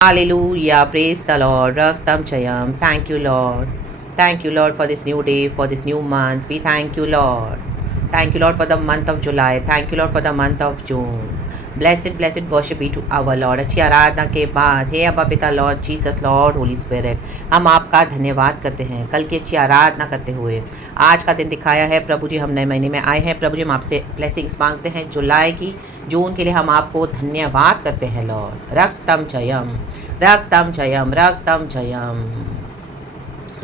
Hallelujah. Praise the Lord. Raktam Chayam. Thank you, Lord. Thank you, Lord, for this new day, for this new month. We thank you, Lord. Thank you, Lord, for the month of July. Thank you, Lord, for the month of June. Blessed worship be to our Lord. अच्छी आराधना के बाद हे अब्बा पिता Lord Jesus Lord Holi spirit, हम आपका धन्यवाद करते हैं कल की अच्छी आराधना करते हुए। आज का दिन दिखाया है प्रभु जी, हम नए महीने में आए हैं प्रभु जी, हम आपसे ब्लेसिंग्स मांगते हैं जुलाई की, जून के लिए हम आपको धन्यवाद करते हैं लॉर्ड। रक्तम जयम रक्तम जयम रक्तम जयम।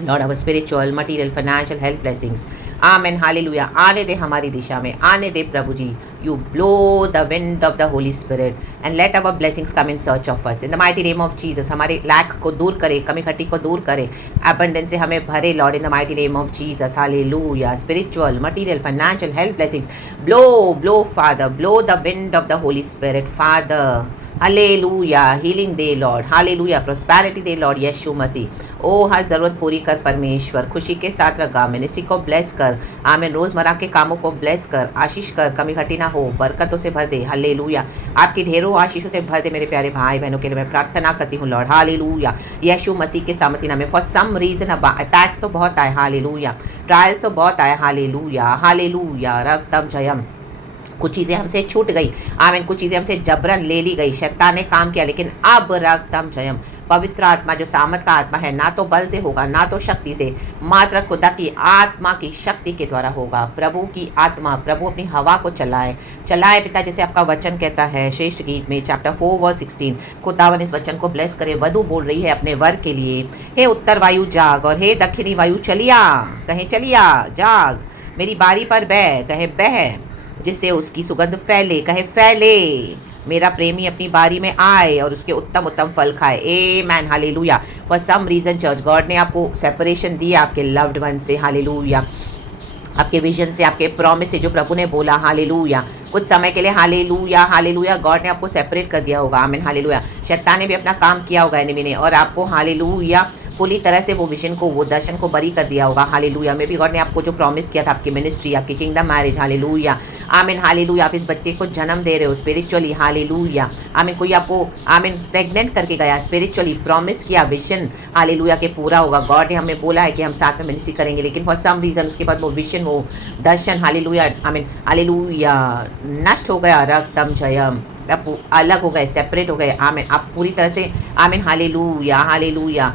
Lord our spiritual material financial health blessings, amen hallelujah, आने दे हमारी दिशा में, आने दे प्रभु जी। You blow the wind of the Holi spirit and let our blessings come in search of us in the mighty name of Jesus. हमारे लैक को दूर करे, कमी खट्टी को दूर करे, एबंडेंस से हमें भरे lord in the mighty name of Jesus. Hallelujah. Spiritual material financial health blessings, blow father, blow the wind of the Holi spirit father. Hallelujah. Healing दे लॉर्ड, हालेलुया। प्रोस्पेरिटी दे लॉर्ड यीशु मसीह। ओ हर ज़रूरत पूरी कर परमेश्वर, खुशी के साथ रखा, मिनिस्ट्री को ब्लेस कर, आमीन। रोज़मर्रा के कामों को ब्लेस कर, आशीष कर, कमी घटी ना हो, बरकतों से भर दे। हालेलुया। आपकी ढेरों आशीषों से भर दे मेरे प्यारे भाई बहनों के लिए मैं प्रार्थना करती हूँ लॉर्ड। हालेलुया। यीशु मसीह के सामर्थ्य नाम में फॉर सम रीज़न अब अटैक्स तो बहुत आए, हालेलुया, ट्रायल्स तो बहुत आए, हालेलुया हालेलुया। रक्तम जयम। कुछ चीज़ें हमसे छूट गई, आमीन, कुछ चीज़ें हमसे जबरन ले ली गई, शैतान ने काम किया, लेकिन अब रक्तम जयम। पवित्र आत्मा जो सामत का आत्मा है, ना तो बल से होगा ना तो शक्ति से, मात्र खुदा की आत्मा की शक्ति के द्वारा होगा। प्रभु की आत्मा, प्रभु अपनी हवा को चलाए पिता, जैसे आपका वचन कहता है श्रेष्ठ गीत में चैप्टर 4 वर्स 16। खुदावन इस वचन को ब्लेस करे। वधु बोल रही है अपने वर के लिए, हे उत्तर वायु जाग और हे दक्षिणी वायु चलिया, कहे चलिया जाग, मेरी बारी पर बह, कहे बह, जिससे उसकी सुगंध फैले, कहे फैले, मेरा प्रेमी अपनी बारी में आए और उसके उत्तम उत्तम फल खाए। Amen hallelujah. For some reason church God ने आपको सेपरेशन दी आपके लव्ड वन से, हालेलुया, आपके विजन से, आपके प्रॉमिस से, जो प्रभु ने बोला, हालेलुया। कुछ समय के लिए हालेलुया हालेलुया गॉड ने आपको सेपरेट कर दिया होगा, आमीन हालेलुया। शैतान ने भी अपना काम किया होगा, एनिमी ने, और आपको हालेलुया पूरी तरह से वो विजन को, वो दर्शन को बरी कर दिया होगा, हालेलुया। में भी गॉड ने आपको जो प्रॉमिस किया था, आपकी मिनिस्ट्री, आपकी kingdom marriage, hallelujah, amen hallelujah. आप इस बच्चे को जन्म दे रहे हो स्पिरिचुअली, हालेलुया, आमीन। कोई आपको आमीन प्रेग्नेंट करके गया स्पिरिचुअली, प्रॉमिस किया, विजन हालेलुया के पूरा होगा। गॉड ने हमें बोला है कि हम साथ में मिनिस्ट्री करेंगे, लेकिन फॉर सम रीज़न उसके बाद वो विजन, वो दर्शन, हालेलुया, आमीन हालेलुया, नष्ट हो गया। रक्तम जयम। आप अलग हो गए, सेपरेट हो गए, आमीन। आप पूरी तरह से, आमीन हालेलुया हालेलुया,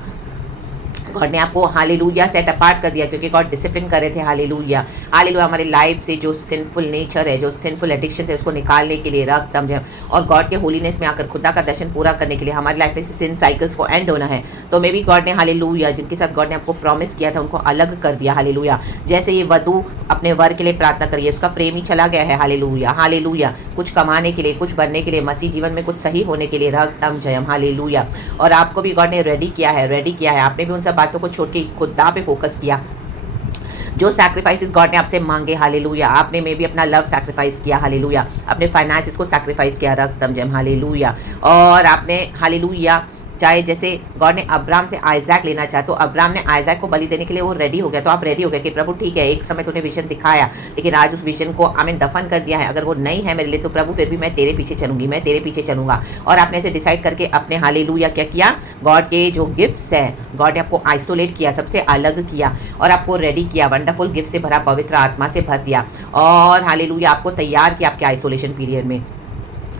गॉड ने आपको हालेलुया सेट अपार्ट कर दिया, क्योंकि गॉड डिसिप्लिन कर रहे थे, हालेलुया हालेलुया। हमारे लाइफ से जो सिंफुल नेचर है, जो सिंफुल एडिक्शन है, उसको निकालने के लिए रक्तम जयम, और गॉड के होलीनेस में आकर खुदा का दर्शन पूरा करने के लिए हमारी लाइफ में से सिन साइकिल्स को एंड होना है। तो मे भी गॉड ने हालेलुया, जिनके साथ गॉड ने आपको प्रॉमिस किया था, उनको अलग कर दिया, हालेलुया। जैसे ये वधु अपने वर के लिए प्रार्थना करिए, उसका प्रेमी चला गया है, हालेलुया हालेलुया, कुछ कमाने के लिए, कुछ बनने के लिए, मसीह जीवन में कुछ सही होने के लिए, रक्तम जयम, हालेलुया। और आपको भी गॉड ने रेडी किया है, आपने भी उन सब बातों को छोड़ के खुदा पे फोकस किया। जो सैक्रिफाइसेस गॉड ने आपसे मांगे, हालेलुया, आपने में भी अपना लव सैक्रिफाइस किया, हालेलुया, अपने फाइनेंसेस को सैक्रिफाइस किया, रक्तम जयम, हालेलुया। और आपने हालेलुया, चाहे जैसे गॉड ने अब्राम से आइजैक लेना चाहा, तो अब्राम ने आइजैक को बलि देने के लिए वो रेडी हो गया। तो आप रेडी हो गए कि प्रभु ठीक है, एक समय तूने विजन दिखाया, लेकिन आज उस विजन को आमीन दफन कर दिया है। अगर वो नहीं है मेरे लिए, तो प्रभु फिर भी मैं तेरे पीछे चलूंगी, मैं तेरे पीछे चलूंगा। और आपने ऐसे डिसाइड करके अपने हालेलुया क्या किया, गॉड के जो गिफ्ट्स है, गॉड ने आपको आइसोलेट किया, सबसे अलग किया, और आपको रेडी किया, वंडरफुल गिफ्ट से भरा, पवित्र आत्मा से भर दिया, और हालेलुया आपको तैयार किया आपके आइसोलेशन पीरियड में।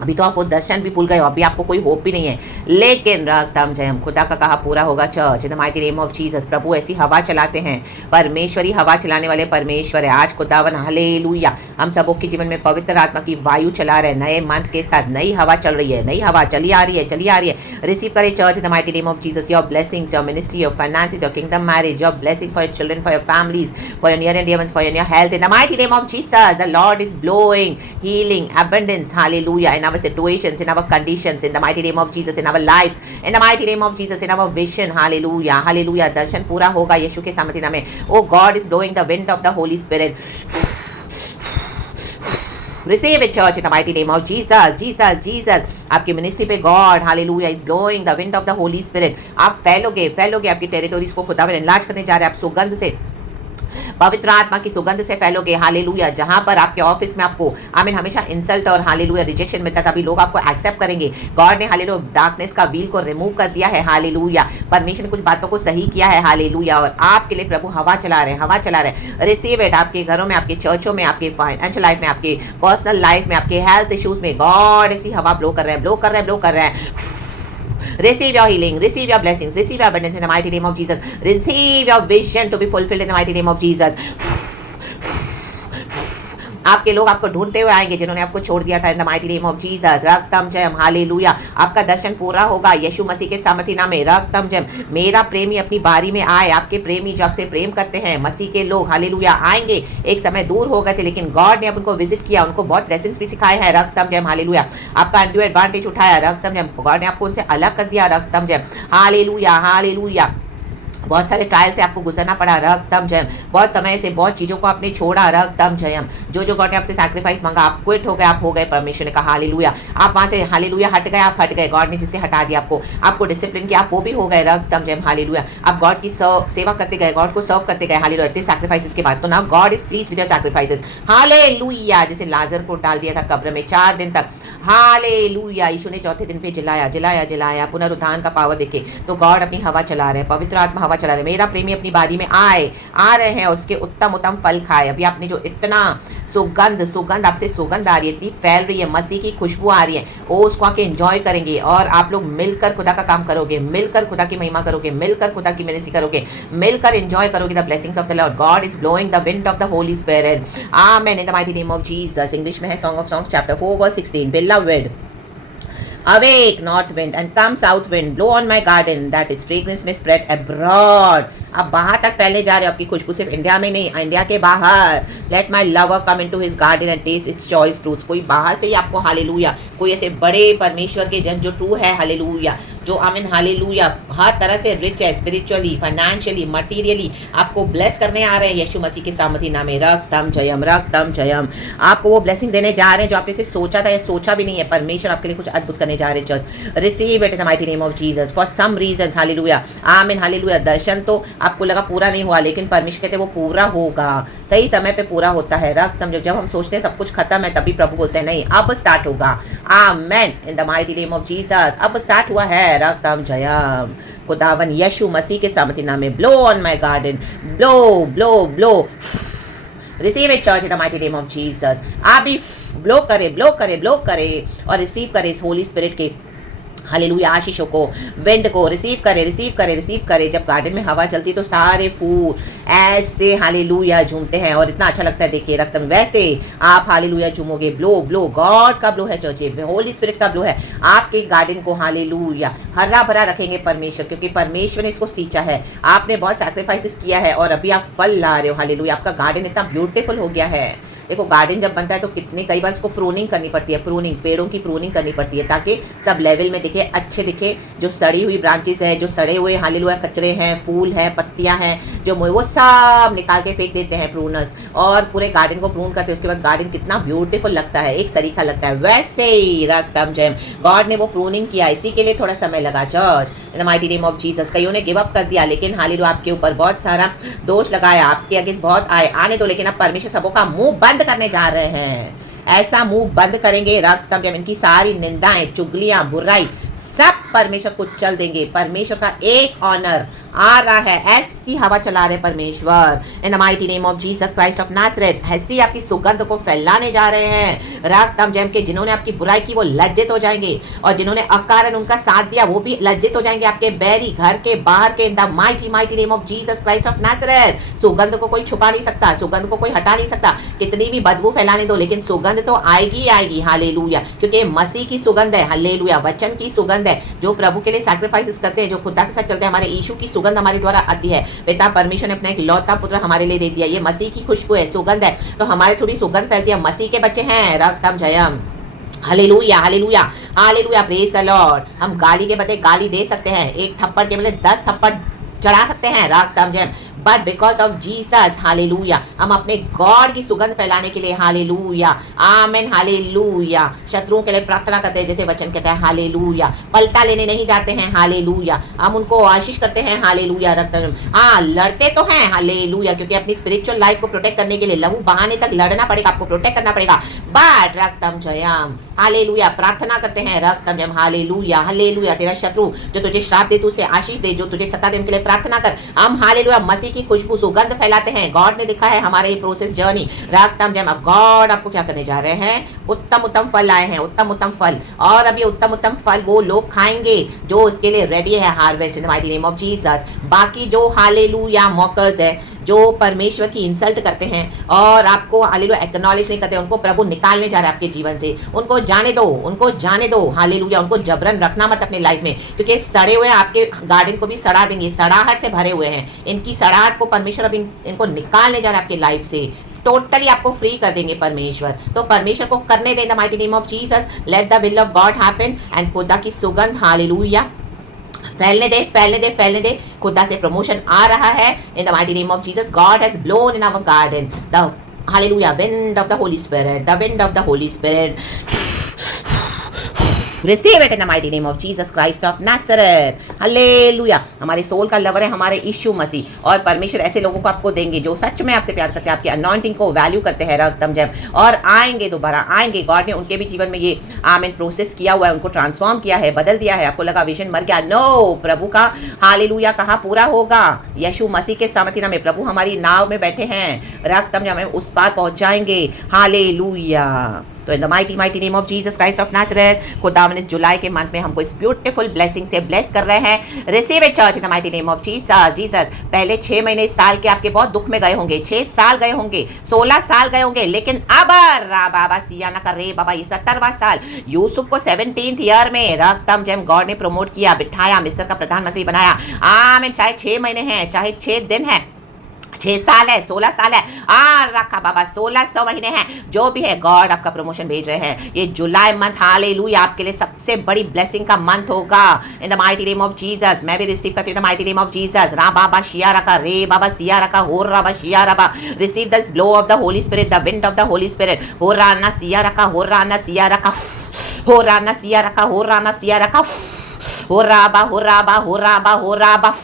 अभी तो आपको दर्शन भी भूल गए हो, अभी आपको कोई होप भी नहीं है, लेकिन रक्तम जयम, खुदा का कहा पूरा होगा। Church in the mighty name of Jesus, प्रभु ऐसी हवा चलाते हैं, परमेश्वरी हवा चलाने वाले परमेश्वर है। आज खुदावन हालेलुया हम सबों के जीवन में पवित्र आत्मा की वायु चला रहे हैं, नए मंथ के साथ नई हवा चल रही है, नई हवा चली आ रही है, चली आ रही है। रिसीव करें church in the mighty name of Jesus, your blessings, your ministry, your finances, your kingdom marriage, your blessing for your children, for your families, for your near and dear ones, for your health in the mighty name of Jesus. The Lord is blowing healing abundance, hallelujah, in our situations, in our conditions, in the mighty name of Jesus, in our lives, in the mighty name of Jesus, in our vision, hallelujah hallelujah। दर्शन पूरा होगा यीशु के सामर्थ्य नाम में। Oh God is blowing the wind of the Holy Spirit, receive it church in the mighty name of Jesus, Jesus, Jesus। आपकी ministry पे God hallelujah is blowing the wind of the Holi spirit. आप फैलोगे, आपकी territories को खुदा enlarge करने जा रहे हैं। आप सुगंध से पवित्र आत्मा की सुगंध से फैलोगे। हालेलुया। जहां पर आपके ऑफिस में आपको आमीन हमेशा इंसल्ट और हालेलुया रिजेक्शन मिलता था, अभी लोग आपको एक्सेप्ट करेंगे। गॉड ने हालेलुया डार्कनेस का व्हील को रिमूव कर दिया है। हालेलुया। परमेश्वर ने कुछ बातों को सही किया है। हालेलुया। और आपके लिए प्रभु हवा चला रहे हैं, हवा चला रहे हैं। Receive it. आपके घरों में, आपके चर्चों में, आपके फाइनेंशियल लाइफ में, आपके पर्सनल लाइफ में, आपके हेल्थ इश्यूज में गॉड ऐसी हवा ब्लो कर रहे हैं, ब्लो कर रहे हैं, ब्लो कर रहे हैं। Receive your healing, receive your blessings, receive your abundance in the mighty name of Jesus. Receive your vision to be fulfilled in the mighty name of Jesus. आपके लोग आपको ढूंढते हुए आएंगे जिन्होंने आपको छोड़ दिया था in the mighty name of Jesus. रक्तम जयम। हालेलुया। आपका दर्शन पूरा होगा यीशु मसीह के सामर्थी नाम में। रक्तम जयम। मेरा प्रेमी अपनी बारी में आए। आपके प्रेमी जो आपसे प्रेम करते हैं मसीह के लोग हालेलुया आएंगे। एक समय दूर हो गए थे लेकिन गॉड ने अब उनको विजिट किया, उनको बहुत लेसन्स भी सिखाए हैं। रक्तम जयम। हालेलुया। आपका अनड्यू एडवांटेज उठाया। रक्तम जयम। गॉड ने आपको उनसे अलग कर दिया। रक्तम जयम। हालेलुया। हालेलुया। बहुत सारे ट्रायल से आपको गुजरना पड़ा। रक्तम जयम। बहुत समय से बहुत चीज़ों को आपने छोड़ा। रक्तम जयम। जो गॉड ने आपसे सैक्रिफाइस मांगा, आप क्विट हो गए, आप हो गए। परमेश्वर ने कहा हालेलुया। आप वहाँ से हालेलुया हट गए, आप हट गए। गॉड ने जिससे हटा दिया आपको डिसिप्लिन किया, आप वो भी हो गए। रक्तम जयम। हालेलुया। आप गॉड की सेवा करते गए, गॉड को सर्व करते गए। हालेलुया। इतने सैक्रिफाइसेस के बाद तो ना God is please with your sacrifices. Hallelujah. जैसे लाजर को डाल दिया था कब्र में 4 दिन तक। हालेलुया। यीशु ने चौथे दिन पे जलाया। पुनरुत्थान का पावर देखे तो गॉड अपनी हवा चला रहे हैं, पवित्र आत्मा हवा चला रहे हैं। मेरा प्रेमी अपनी बारी में आ रहे हैं और उसके उत्तम फल खाए। अभी आपने जो इतना सुगंध आपसे सुगंध आ रही है, इतनी फैल रही है, मसीह की खुशबू आ रही है, वो उसको आके एंजॉय करेंगे और आप लोग मिलकर खुदा का काम करोगे, मिलकर खुदा की महिमा करोगे, मिलकर खुदा की मिनिस्ट्री करोगे, मिलकर एंजॉय करोगे the blessings of the Lord. God is blowing the wind of the Holi Spirit. Amen in the mighty name of Jesus. English में है song of songs chapter 4 verse 16। Beloved, awake north wind and come south wind, blow on my garden that its fragrance may spread abroad. अब बाहर तक फैलने जा रहे हो आपकी खुशबू, सिर्फ इंडिया में नहीं, इंडिया के बाहर। Let my lover come into his garden and taste its choice fruits. कोई बाहर से ही आपको हालेलुया, कोई ऐसे बड़े परमेश्वर के जन जो ट्रू है हालेलुया, जो आमीन हालेलुया हर तरह से रिच है, स्पिरिचुअली, फाइनेंशियली, मटीरियली आपको ब्लेस करने आ रहे हैं यीशु मसीह के सामर्थी नाम में। रक्तम जयम, रक्तम जयम। आपको वो ब्लेसिंग देने जा रहे हैं जो आपने से सोचा था या सोचा भी नहीं है। परमेश्वर आपके लिए कुछ अद्भुत करने जा रहे हैं। Church receive it in the mighty name of Jesus for some reasons. Hallelujah. Amen hallelujah. दर्शन तो आपको लगा पूरा नहीं हुआ, लेकिन परमेश्वर कहते हैं वो पूरा होगा, सही समय पे पूरा होता है। रक्तम जब हम सोचते हैं सब कुछ खत्म है, तभी प्रभु बोलते हैं नहीं, अब स्टार्ट होगा। Amen in the mighty name of Jesus. अब स्टार्ट हुआ है। रक्तम जयम। खुदावन यीशु मसीह के सामर्थी नाम में blow on my garden, blow blow blow. Receive it church in the mighty name of Jesus. आप भी ब्लो करे, ब्लो करे, ब्लो करे और रिसीव करे इस होली स्पिरिट के हालेलुया आशीषों को, विंड को रिसीव करे, रिसीव करे, रिसीव करे। जब गार्डन में हवा चलती है तो सारे फूल ऐसे हालेलुया झूमते हैं और इतना अच्छा लगता है देख के। रक्तम वैसे आप हालेलुया झूमोगे। ब्लो ब्लो, गॉड का ब्लो है चर्च, होली स्पिरिट का ब्लो है। आपके गार्डन को हालेलुया हरा भरा रखेंगे परमेश्वर, क्योंकि परमेश्वर ने इसको सींचा है। आपने बहुत सैक्रिफाइसेस किया है और अभी आप फल ला रहे हो। हालेलुया। आपका गार्डन इतना ब्यूटीफुल हो गया है। देखो गार्डन जब बनता है तो कितने कई बार उसको प्रूनिंग करनी पड़ती है, प्रूनिंग, पेड़ों की प्रूनिंग करनी पड़ती है ताकि सब लेवल में दिखे, अच्छे दिखे। जो सड़ी हुई ब्रांचेस है, जो सड़े हुए हालेलुया कचरे हैं, फूल हैं, पत्तियां हैं, जो वो सब निकाल के फेंक देते हैं प्रूनर्स और पूरे गार्डन को प्रून करते हैं। उसके बाद गार्डन कितना ब्यूटीफुल लगता है, एक सरीखा लगता है। वैसे ही रक्तम जयम गॉड ने वो प्रूनिंग किया, इसी के लिए थोड़ा समय लगा church in the mighty name of Jesus. कईयों ने गिव अप कर दिया, लेकिन हालेलुया आपके ऊपर बहुत सारा दोष लगाया, आपके अगेंस्ट बहुत आने दो, लेकिन अब परमेश्वर सबों का मुंह बंद करने जा रहे हैं। ऐसा मुंह बंद करेंगे रक्तम जब इनकी सारी निंदाएं, चुगलियां, बुराई सब परमेश्वर को चल देंगे। परमेश्वर का एक ऑनर आ रहा है, ऐसी हवा चला रहे परमेश्वर in the mighty name of Jesus Christ of Nazareth. ऐसी आपकी सुगंध को फैलाने जा रहे हैं रक्तम जम के। जिन्होंने आपकी बुराई की वो लज्जित हो जाएंगे और जिन्होंने अकारण उनका साथ दिया वो भी लज्जित हो जाएंगे। आपके बैरी घर के बाहर के in the mighty name of Jesus Christ of Nazareth. सुगंध को कोई छुपा नहीं सकता, सुगंध को कोई हटा नहीं सकता। कितनी भी बदबू फैलाने दो, लेकिन सुगंध तो आएगी आएगी। हालेलुया। क्योंकि मसीह की सुगंध है। हालेलुया। वचन की सुगंध है। जो प्रभु के लिए सैक्रिफाइसेस करते हैं, जो खुदा के साथ चलते हैं, हमारे यीशु की सुगंध हमारे द्वारा आती है। पिता परमेश्वर ने अपना एक लौता पुत्र हमारे लिए दे दिया। ये मसीह की खुशबू है, सुगंध है, तो हमारे थोड़ी सुगंध फैलती है। मसीह के बच्चे हैं। रक्तम जयम। Hallelujah hallelujah hallelujah. Praise the lord. हम गाली के बदले गाली दे सकते हैं, एक थप्पड़ के बदले 10 थप्पड़ चढ़ा सकते हैं। रक्तम जयम। But because of Jesus, hallelujah, हम अपने गॉड की सुगंध फैलाने के लिए, हालेलुया, आमेन, हालेलुया, शत्रुओं के लिए प्रार्थना करते हैं, जैसे वचन कहता है, हालेलुया, पलटा लेने नहीं जाते हैं, हालेलुया, हम उनको आशीष करते हैं, हालेलुया, हाँ लड़ते तो हैं, हालेलुया, क्योंकि अपनी स्पिरिचुअल लाइफ को प्रोटेक्ट करने के लिए लहू बहाने तक लड़ना पड़ेगा, आपको प्रोटेक्ट करना पड़ेगा, बट रक्तम जयम, हालेलुया, प्रार्थना करते हैं, रक्तम जयम, हालेलुया, हालेलुया, तेरा शत्रु जो तुझे श्राप दे, तुझे आशीष दे, जो तुझे सता दे, उनके लिए प्रार्थना कर, हम हालेलुया मसीह की खुशबू सुगंध फैलाते हैं। गॉड ने लिखा है हमारे ये प्रोसेस जर्नी, रक्तम जयम, गॉड आपको क्या करने जा रहे हैं, उत्तम उत्तम फल लाए हैं, उत्तम उत्तम फल, और अब ये उत्तम उत्तम फल वो लोग खाएंगे जो इसके लिए रेडी है, harvest in the mighty name of Jesus. बाकी जो हालेलुया मॉकर्स है, जो परमेश्वर की इंसल्ट करते हैं और आपको हालेलुया एक्नॉलेज नहीं करते, उनको प्रभु निकालने जा रहे हैं आपके जीवन से, उनको जाने दो, उनको जाने दो, हालेलुया, उनको जबरन रखना मत अपने लाइफ में, क्योंकि सड़े हुए आपके गार्डन को भी सड़ा देंगे, सड़ाहट से भरे हुए हैं, इनकी सड़ाहट को परमेश्वर अब इनको निकालने जा रहे हैं आपके लाइफ से, टोटली आपको फ्री कर देंगे परमेश्वर। तो परमेश्वर को करने दें the mighty name of Jesus, let the will of God happen, and खुदा की सुगंध हालेलुया फैलने दे, फैलने दे, फैलने दे, खुदा से प्रमोशन आ रहा है in the mighty name of Jesus. God has blown in our garden the hallelujah wind of the Holi spirit, the wind of the Holi Spirit, receive it in the mighty name of Jesus Christ of Nazareth, hallelujah. हमारे soul का lover है हमारे यीशु मसीह, और परमेश्वर ऐसे लोगों को आपको देंगे जो सच में आपसे प्यार करते हैं, आपकी अनॉइंटिंग को वैल्यू करते हैं, रक्तम जैम, और आएंगे, दोबारा आएंगे। गॉड ने उनके भी जीवन में ये आमेन प्रोसेस किया हुआ है, उनको ट्रांसफॉर्म किया है, बदल दिया है। आपको लगा विजन मर गया, नो, प्रभु का हालेलुया कहा पूरा होगा। यीशु मसीह के सामर्थ्य में प्रभु हमारी नाव में बैठे हैं, रक्तम जैम, उस पार पहुंच जाएंगे, हालेलुया। तो इन the mighty name of Jesus Christ of Nazareth, खुदावन इस जुलाई के मंथ में हमको इस ब्यूटीफुल ब्लेसिंग से ब्लेस कर रहे हैं। Receive it church in the mighty name of Jesus. पहले 6 महीने इस साल के आपके बहुत दुख में गए होंगे, 6 साल गए होंगे, 16 साल गए होंगे, लेकिन अब बाबा सियाना कर रहे बाबा, ये 17वां साल। यूसुफ को 17th ईयर में रक्तम जैम गॉड ने प्रमोट किया, बिठाया, मिस्र का प्रधानमंत्री बनाया। आमीन। चाहे 6 महीने हैं, चाहे 6 दिन है, 6 साल है, 16 साल है, रखा बाबा 1600 महीने हैं, जो भी है गॉड आपका प्रमोशन भेज रहे हैं। ये जुलाई मंथ हालेलुया आपके लिए सबसे बड़ी ब्लेसिंग का मंथ होगा इन the mighty name of Jesus. मैं भी रिसीव करती हूँ the mighty name of Jesus. रा बाबा शिया रखा, रे बाबा सिया रखा, हो राबा शिया रबा। Receive this blow of the Holi spirit, the wind of the Holi spirit. हो राना सिया रखा, हो राना सिया रखा, हो राना सिया रखा, हो राना सिया रखा, हो राबा, हो राबा, हो राबा, हो राबा।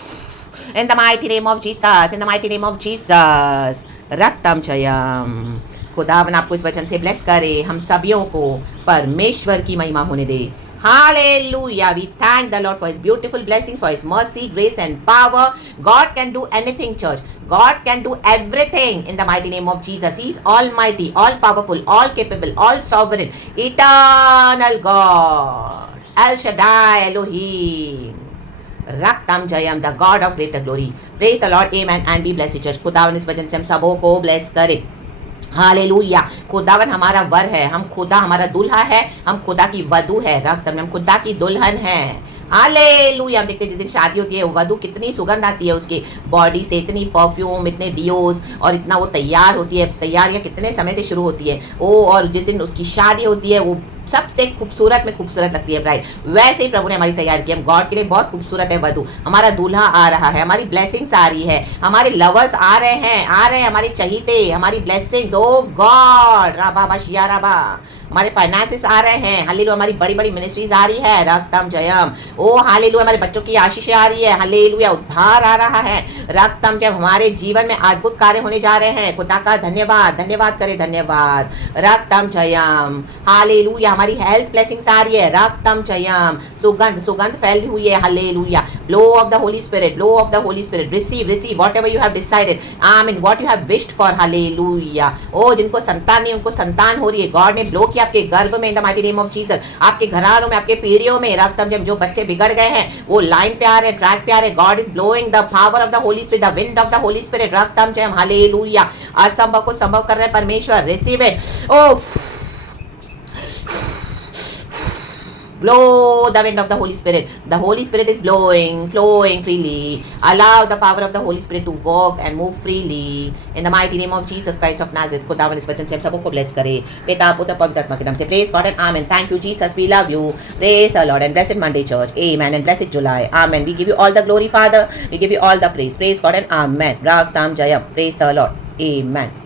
In the mighty name of Jesus, in the mighty name of Jesus, रक्तम Jayam. खुदावन आपको इस वचन से ब्लेस करे, हम सभियों को परमेश्वर की महिमा होने दे। Hallelujah. We thank the Lord for His beautiful blessings, for His mercy, grace and power. God can do anything, church. God can do everything in the mighty name of Jesus. He is almighty, all powerful, all capable, all sovereign, eternal God. El Shaddai, Elohim. रक्तम जयम, the god of greater glory. Praise the lord, amen and be blessed church. खुदावन इस वजन से हम सबों को bless करे, हालेलुया। खुदावन हमारा वर है, हम खुदा हमारा दूल्हा है, हम खुदा की वधू है, रक्तम हम खुदा की दुल्हन है, हालेलुया। हम देखते हैं जिस दिन शादी होती है वधू कितनी सुगंध आती है उसके बॉडी से, इतनी परफ्यूम, इतने डियोज, और इतना वो तैयार होती है, तैयारियाँ कितने समय से शुरू होती है वो, और जिस दिन उसकी शादी होती है वो सबसे खूबसूरत में खूबसूरत लगती है ब्राइड। वैसे ही प्रभु ने हमारी तैयार की, हम गॉड के लिए बहुत खूबसूरत है वधू। हमारा दूल्हा आ रहा है, हमारी ब्लेसिंग्स आ रही है, हमारे लवर्स आ रहे हैं, हमारे चहीते, हमारी ब्लेसिंग्स, ओ गॉड राबा शिया राबा। हमारे फाइनेंसेस आ रहे हैं, हालेलुया। हमारी बड़ी बड़ी मिनिस्ट्रीज आ रही है, रक्तम जयम, ओ हालेलुया। हमारे बच्चों की आशीषें आ रही है, हालेलुया। उद्धार आ रहा है, रक्तम जयम। हमारे जीवन में अद्भुत कार्य होने जा रहे हैं, खुदा का धन्यवाद, धन्यवाद करे, धन्यवाद, रक्तम जयम, हालेलुया। हमारी हेल्थ ब्लेसिंग्स आ रही है, रक्तम जयम। सुगंध, सुगंध फैली हुई है, hallelujah. Blow of the Holi spirit, blow of the Holi spirit. Receive, receive whatever you have decided, amen, what you have wished for, hallelujah. ओ जिनको संतान नहीं उनको संतान हो रही है, गॉड ने ब्लो किया आपके गर्भ में इन the mighty name of Jesus. आपके घरानों में, आपके पीढ़ियों में, रक्तम जब जो बच्चे बिगड़ गए हैं वो लाइन पे आ रहे हैं, ट्रैक पे आ रहे हैं। God is blowing the power of the Holi spirit, the wind of the Holi spirit, रक्तम जय, हालेलुया। असंभव को संभव कर रहे हैं परमेश्वर, रिसीव इट। ओ Blow the wind of the Holy Spirit. The Holy Spirit is blowing, flowing freely. Allow the power of the Holy Spirit to walk and move freely. In the mighty name of Jesus Christ of Nazareth, खुदावन इस वचन से हम सबको bless करे. पिता पुत्र पवित्र आत्मा के नाम से. Praise God and Amen. Thank you Jesus. We love you. Praise the Lord and blessed Monday Church. Amen and blessed July. Amen. We give you all the glory, Father. We give you all the praise. Praise God and Amen. Raktam Jayam. Praise the Lord. Amen.